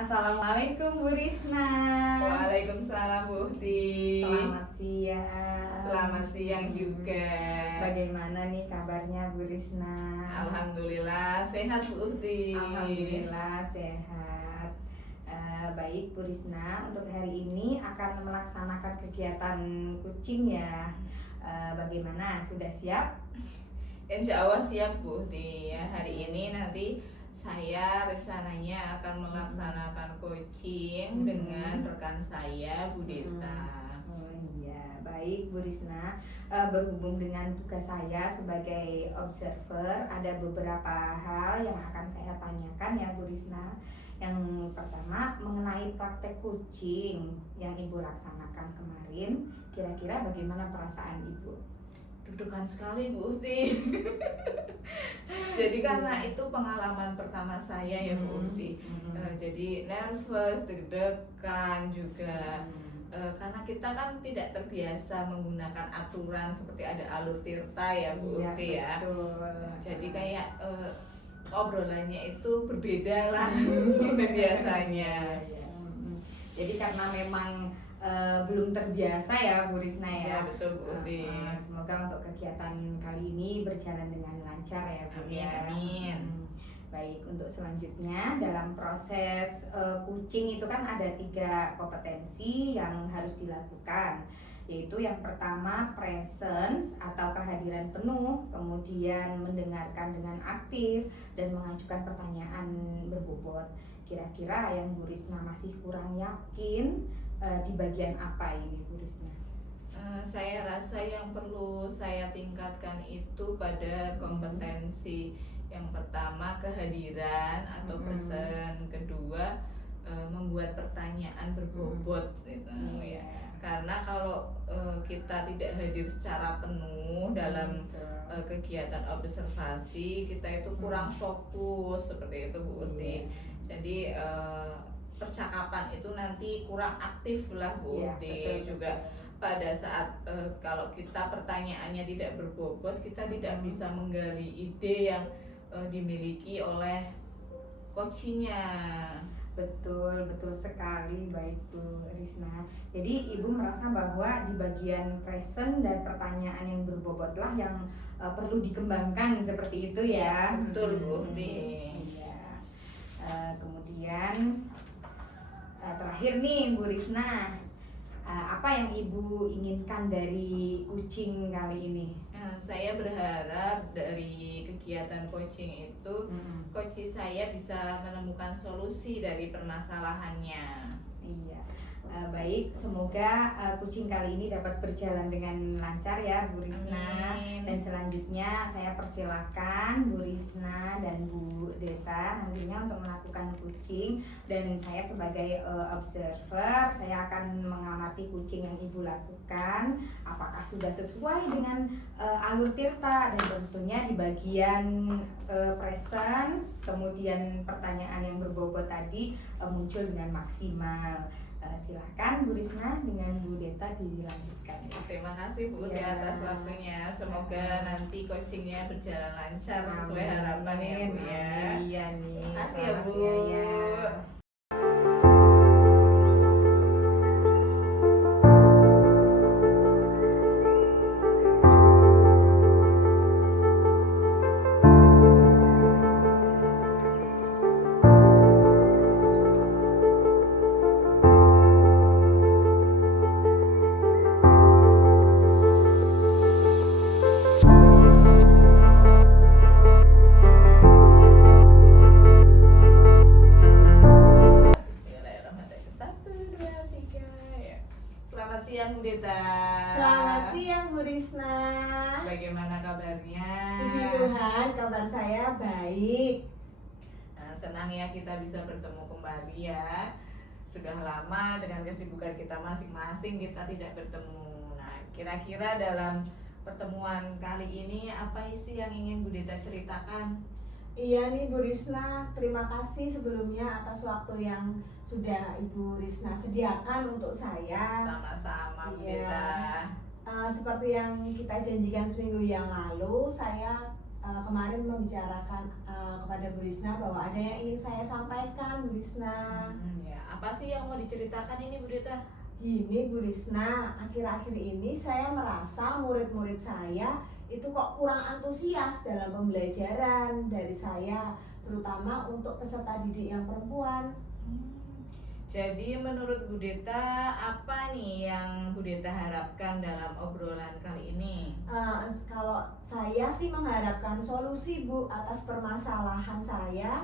Assalamualaikum Bu Risna. Waalaikumsalam Bu Uhti. Selamat siang. Selamat siang juga. Bagaimana nih kabarnya Bu Risna? Alhamdulillah sehat Bu Uhti. Alhamdulillah sehat. Baik Bu Risna, untuk hari ini akan melaksanakan kegiatan kucing ya. Bagaimana? Sudah siap? Insya Allah siap Bu Uhti ya. Hari ini nanti saya rencananya akan melaksanakan coaching dengan rekan saya Bu Deta. Oh iya, baik Bu Risna. Berhubung dengan tugas saya sebagai observer, ada beberapa hal yang akan saya tanyakan ya Bu Risna. Yang pertama mengenai praktek kucing yang Ibu laksanakan kemarin, kira-kira bagaimana perasaan Ibu? Deg-degan sekali Bu Uhti. Jadi karena itu pengalaman pertama saya ya Bu Uhti. Jadi nervous, deg-degan juga. Karena kita kan tidak terbiasa menggunakan aturan seperti ada alur tirta ya Bu Uhti ya. Betul. Jadi kayak obrolannya itu berbeda lah dari biasanya. Jadi karena memang belum terbiasa ya Bu Risna ya. Ya betul Bu Uhti. Semoga untuk kegiatan kali ini berjalan dengan lancar ya Bu. Amin, amin. Baik, untuk selanjutnya dalam proses coaching itu kan ada 3 kompetensi yang harus dilakukan, yaitu yang pertama presence atau kehadiran penuh, kemudian mendengarkan dengan aktif dan mengajukan pertanyaan berbobot. Kira-kira yang Bu Risna masih kurang yakin di bagian apa ini Bu Risna? Saya rasa yang perlu saya tingkatkan itu pada kompetensi yang pertama kehadiran atau present, kedua membuat pertanyaan berbobot gitu ya. Karena kalau kita tidak hadir secara penuh dalam kegiatan observasi, kita itu kurang fokus seperti itu Bu Uti. Jadi percakapan itu nanti kurang aktif lah Bu Uti. Juga pada saat kalau kita pertanyaannya tidak berbobot, kita tidak bisa menggali ide yang dimiliki oleh coachingnya. Betul sekali, baik Bu Risna. Jadi Ibu merasa bahwa di bagian present dan pertanyaan yang berbobot lah yang perlu dikembangkan seperti itu ya. Betul Bu Uti. Iya. Kemudian terakhir nih Bu Risna, apa yang Ibu inginkan dari coaching kali ini? Saya berharap dari kegiatan coaching itu coach saya bisa menemukan solusi dari permasalahannya. Iya, baik. Semoga coaching kali ini dapat berjalan dengan lancar ya Bu Risna. Amin. Dan selanjutnya saya persilakan Bu Risna dan Bu Deta nantinya untuk melakukan coaching. Dan saya sebagai observer, saya akan mengamati coaching yang Ibu lakukan. Apakah sudah sesuai dengan alur Tirta, dan tentunya di bagian presence, kemudian pertanyaan yang berbobot tadi muncul dengan maksimal. Silahkan Bu Risna dengan Bu Deta dilanjutkan. Terima kasih Bu Uti atas waktunya. Semoga nanti coachingnya berjalan lancar sesuai harapan ya Bu ya. Iya nih. Terima kasih ya Bu. Selamat siang Bu Deta. Selamat siang Bu Risna. Bagaimana kabarnya? Puji Tuhan, kabar saya baik. Senang ya kita bisa bertemu kembali ya. Sudah lama dengan kesibukan kita masing-masing kita tidak bertemu. Nah, kira-kira dalam pertemuan kali ini apa sih yang ingin Bu Deta ceritakan? Iya nih Bu Risna, terima kasih sebelumnya atas waktu yang sudah Ibu Risna sediakan untuk saya. Sama-sama Bu Deta. Seperti yang kita janjikan seminggu yang lalu, saya kemarin membicarakan kepada Bu Risna bahwa ada yang ingin saya sampaikan Bu Risna. Ya, apa sih yang mau diceritakan ini Bu Deta? Ini Bu Risna, akhir-akhir ini saya merasa murid-murid saya itu kok kurang antusias dalam pembelajaran dari saya, terutama untuk peserta didik yang perempuan. Jadi menurut Bu Deta apa nih yang Bu Deta harapkan dalam obrolan kali ini? Kalau saya sih mengharapkan solusi Bu atas permasalahan saya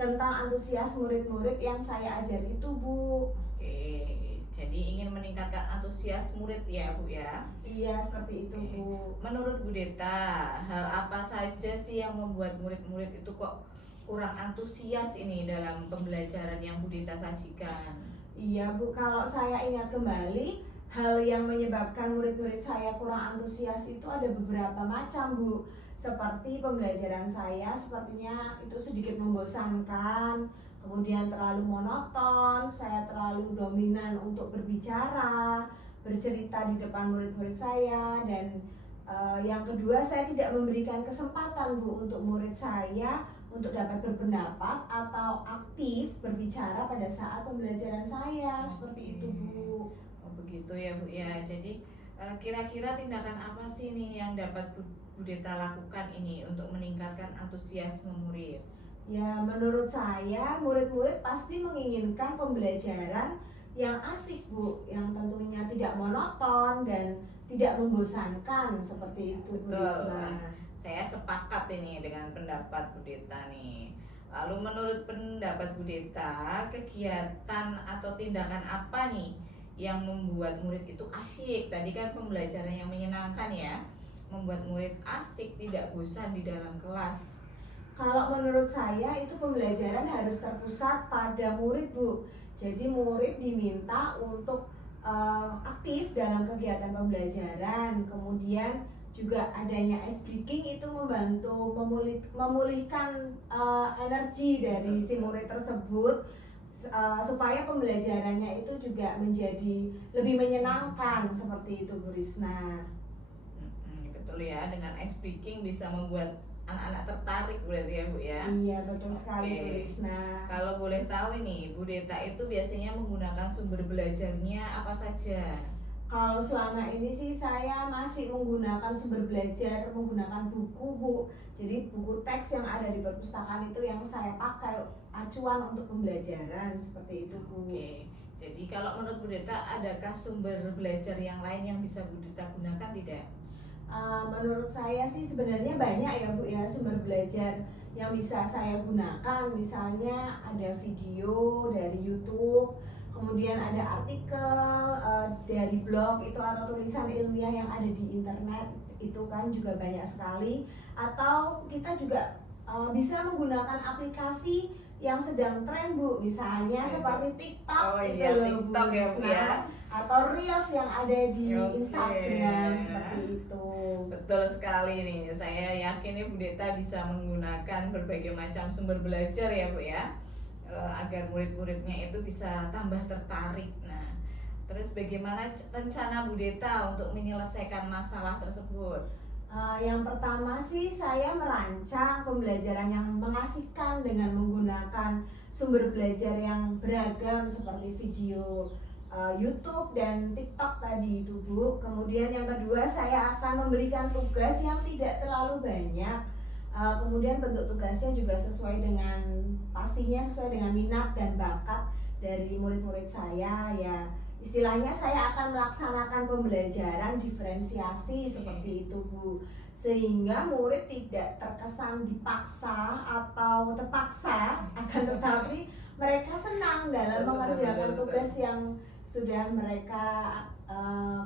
tentang antusias murid-murid yang saya ajar itu Bu. Oke, jadi ingin meningkatkan antusias murid ya Bu ya? Iya seperti itu Bu. Menurut Bu Deta, hal apa saja sih yang membuat murid-murid itu kok kurang antusias ini dalam pembelajaran yang Bu Deta sajikan? Iya Bu, kalau saya ingat kembali, hal yang menyebabkan murid-murid saya kurang antusias itu ada beberapa macam Bu. Seperti pembelajaran saya sepertinya itu sedikit membosankan, kemudian terlalu monoton, saya terlalu dominan untuk berbicara, bercerita di depan murid-murid saya, dan yang kedua saya tidak memberikan kesempatan Bu untuk murid saya untuk dapat berpendapat atau aktif berbicara pada saat pembelajaran saya. Seperti itu Bu. Oh begitu ya Bu ya. Jadi kira-kira tindakan apa sih nih yang dapat Bu Deta lakukan ini untuk meningkatkan antusiasme murid? Ya, menurut saya murid-murid pasti menginginkan pembelajaran yang asik, Bu, yang tentunya tidak monoton dan tidak membosankan seperti itu, Bu Betul. Risma. Saya sepakat ini dengan pendapat Bu Deta nih. Lalu menurut pendapat Bu Deta, kegiatan atau tindakan apa nih yang membuat murid itu asyik? Tadi kan pembelajaran yang menyenangkan ya, membuat murid asik, tidak bosan di dalam kelas. Kalau menurut saya itu pembelajaran harus terpusat pada murid, Bu. Jadi murid diminta untuk aktif dalam kegiatan pembelajaran. Kemudian juga adanya ice breaking itu membantu memulihkan energi dari si murid tersebut supaya pembelajarannya itu juga menjadi lebih menyenangkan seperti itu, Bu Risna. Betul ya, dengan ice breaking bisa membuat anak-anak tertarik berarti ya Bu ya. Iya, betul sekali, Oke. Bu Risna. Kalau boleh tahu ini, Bu Deta itu biasanya menggunakan sumber belajarnya apa saja? Kalau selama ini sih saya masih menggunakan sumber belajar menggunakan buku, Bu. Jadi buku teks yang ada di perpustakaan itu yang saya pakai acuan untuk pembelajaran seperti itu, Bu. Oke. Jadi kalau menurut Bu Deta, adakah sumber belajar yang lain yang bisa Bu Deta gunakan tidak? Menurut saya sih sebenarnya banyak ya, Bu ya, sumber belajar yang bisa saya gunakan. Misalnya ada video dari YouTube, kemudian ada artikel dari blog itu atau tulisan ilmiah yang ada di internet itu kan juga banyak sekali. Atau kita juga bisa menggunakan aplikasi yang sedang tren, Bu, misalnya seperti TikTok itu loh, Bu TikTok ya Bu Risna. ya. Atau Reels yang ada di Oke. Instagram seperti itu. Betul sekali nih, saya yakin nih Bu Deta bisa menggunakan berbagai macam sumber belajar ya Bu ya, agar murid-muridnya itu bisa tambah tertarik. Nah, terus bagaimana rencana Bu Deta untuk menyelesaikan masalah tersebut? Yang pertama sih saya merancang pembelajaran yang mengasihkan dengan menggunakan sumber belajar yang beragam seperti video YouTube dan TikTok tadi itu, Bu. Kemudian yang kedua saya akan memberikan tugas yang tidak terlalu banyak. Kemudian bentuk tugasnya juga pastinya sesuai dengan minat dan bakat dari murid-murid saya ya. Istilahnya saya akan melaksanakan pembelajaran diferensiasi seperti itu, Bu. Sehingga murid tidak terkesan dipaksa atau terpaksa, akan tetapi mereka senang dalam mengerjakan tugas yang sudah mereka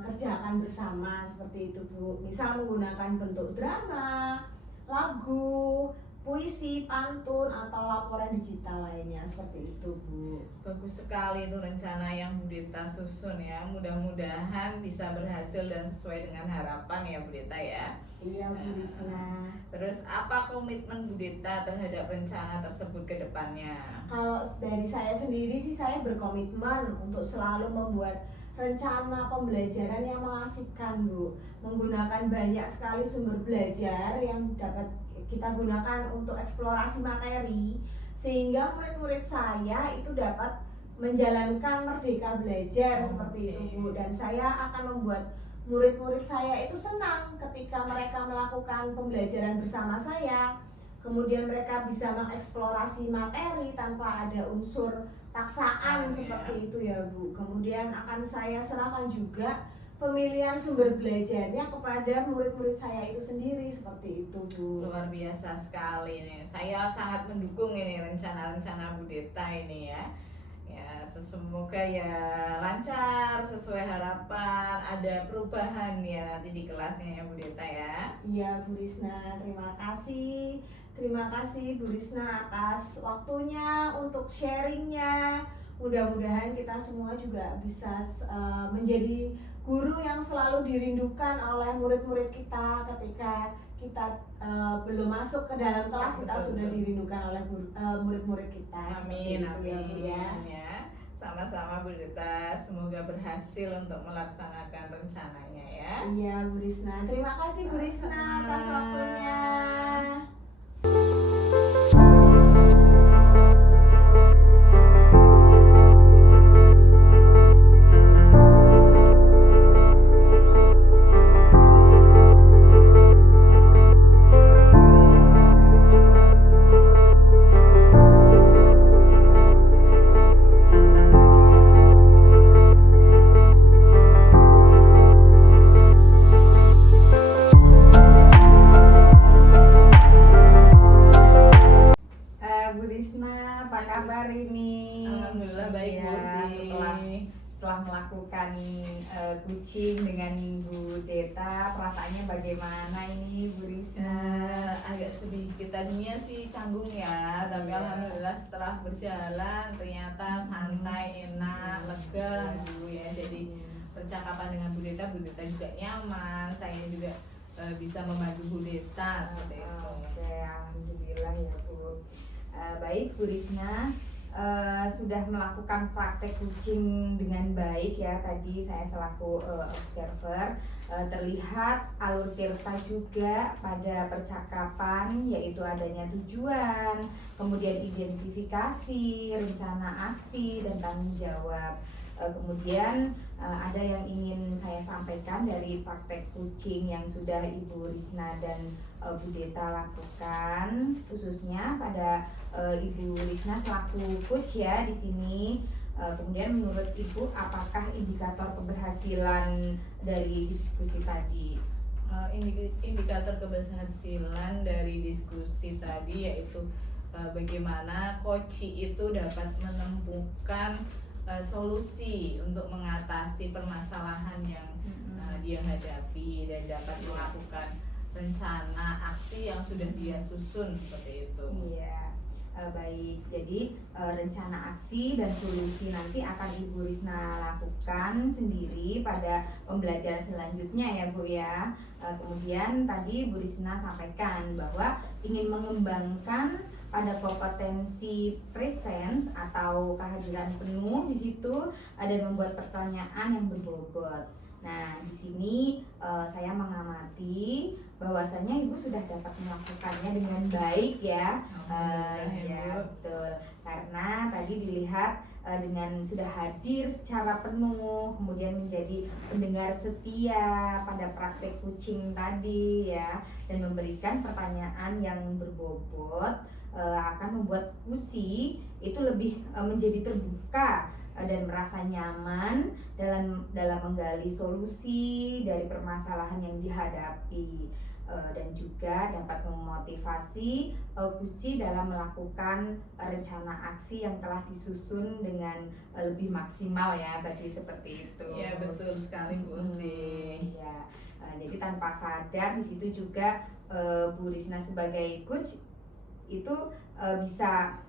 kerjakan bersama seperti itu, Bu. Misal menggunakan bentuk drama, lagu, puisi, pantun, atau laporan digital lainnya seperti itu, Bu. Bagus sekali itu rencana yang Bu Deta susun ya. Mudah-mudahan bisa berhasil dan sesuai dengan harapan ya Bu Deta ya. Iya, Bu Risna. Terus apa komitmen Bu Deta terhadap rencana tersebut ke depannya? Kalau dari saya sendiri sih saya berkomitmen untuk selalu membuat rencana pembelajaran yang mengasihkan, Bu. Menggunakan banyak sekali sumber belajar yang dapat kita gunakan untuk eksplorasi materi sehingga murid-murid saya itu dapat menjalankan merdeka belajar seperti itu, Bu. Dan saya akan membuat murid-murid saya itu senang ketika mereka melakukan pembelajaran bersama saya. Kemudian mereka bisa mengeksplorasi materi tanpa ada unsur paksaan seperti itu ya, Bu. Kemudian akan saya serahkan juga pemilihan sumber belajarnya kepada murid-murid saya itu sendiri seperti itu, Bu. Luar biasa sekali nih. Saya sangat mendukung ini rencana-rencana Bu Deta ini ya. Ya, semoga ya lancar sesuai harapan, ada perubahan ya nanti di kelasnya ya Bu Deta ya. Iya, Bu Risna, terima kasih. Terima kasih Bu Risna atas waktunya untuk sharingnya. Mudah-mudahan kita semua juga bisa menjadi guru yang selalu dirindukan oleh murid-murid kita ketika kita belum masuk ke dalam kelas, kita sudah dirindukan oleh murid-murid kita. Amin, Seperti itu amin ya. ya. Sama-sama Bu Deta, semoga berhasil untuk melaksanakan rencananya ya. Iya, Bu Risna. Terima kasih Bu Risna atas waktunya. setelah melakukan kucing dengan Bu Deta, perasaannya bagaimana ini Bu Risna? Agak sedikit tadinya sih canggung ya, tapi Iya. alhamdulillah setelah berjalan ternyata santai, enak, lega lah Bu ya. Jadi percakapan dengan Bu Deta juga nyaman, saya juga bisa membantu Bu Deta seperti itu. Oke, alhamdulillah ya Bu. Baik Bu Risna, sudah melakukan praktek kucing dengan baik ya. Tadi saya selaku observer terlihat alur Tirta juga pada percakapan, yaitu adanya tujuan, kemudian identifikasi, rencana aksi, dan tanggung jawab. Kemudian ada yang ingin saya sampaikan dari praktek kucing yang sudah Ibu Risna dan Bu Deta lakukan, khususnya pada Ibu Risna selaku coach ya di sini. Kemudian menurut Ibu, apakah indikator keberhasilan dari diskusi tadi? Indikator keberhasilan dari diskusi tadi yaitu bagaimana coach itu dapat menemukan solusi untuk mengatasi permasalahan yang dia hadapi dan dapat melakukan rencana aksi yang sudah dia susun seperti itu. Iya, baik. Jadi rencana aksi dan solusi nanti akan Ibu Risna lakukan sendiri pada pembelajaran selanjutnya ya Bu ya. Kemudian tadi Bu Risna sampaikan bahwa ingin mengembangkan pada kompetensi presence atau kehadiran penuh di situ dan membuat pertanyaan yang berbobot. Nah, di sini saya mengamati bahwasanya Ibu sudah dapat melakukannya dengan baik ya. Ya, betul. Karena tadi dilihat dengan sudah hadir secara penuh, kemudian menjadi pendengar setia pada praktek kucing tadi ya, dan memberikan pertanyaan yang berbobot akan membuat Kusi itu lebih menjadi terbuka dan merasa nyaman dalam menggali solusi dari permasalahan yang dihadapi, dan juga dapat memotivasi Kusi dalam melakukan rencana aksi yang telah disusun dengan lebih maksimal ya tadi seperti itu. Ya betul sekali Bu Uti. Ya, jadi tanpa sadar di situ juga Bu Risna sebagai coach itu bisa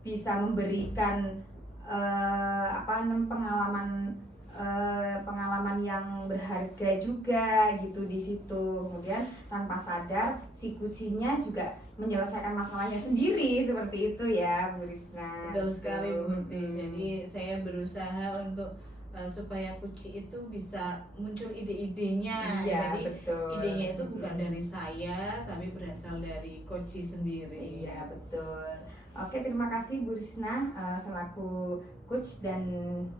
bisa memberikan pengalaman yang berharga juga gitu di situ. Kemudian tanpa sadar si kucingnya juga menyelesaikan masalahnya sendiri seperti itu ya Bu Risna. Betul sekali Bu Uti. Jadi saya berusaha untuk supaya kuci itu bisa muncul ide-idenya. Iya, Jadi betul. idenya itu bukan dari saya tapi berasal dari coach sendiri. Iya, betul. Oke, terima kasih Bu Risna selaku coach, dan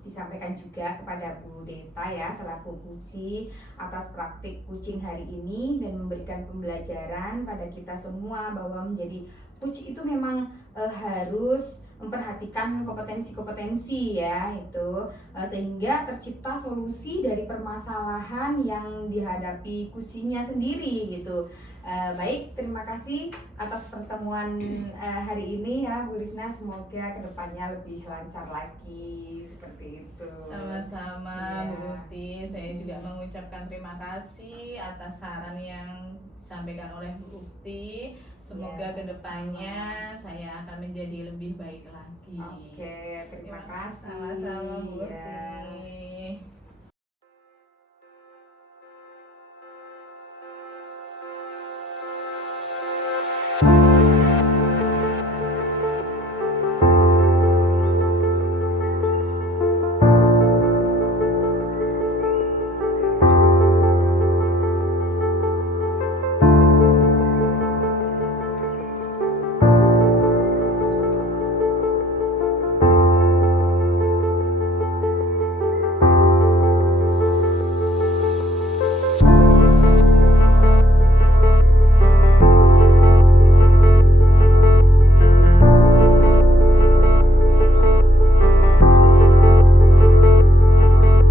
disampaikan juga kepada Bu Deta ya selaku kuci atas praktik kucing hari ini dan memberikan pembelajaran pada kita semua bahwa menjadi coach itu memang harus memperhatikan kompetensi-kompetensi ya itu sehingga tercipta solusi dari permasalahan yang dihadapi kusinya sendiri gitu. Baik, terima kasih atas pertemuan hari ini ya Bu Risna, semoga kedepannya lebih lancar lagi seperti itu. Sama-sama Ya. Bu Uti, saya juga mengucapkan terima kasih atas saran yang disampaikan oleh Bu Uti. Semoga Ya, kedepannya saya akan menjadi lebih baik lagi. Oke, terima kasih. Sama-sama Bu Uti. Ya.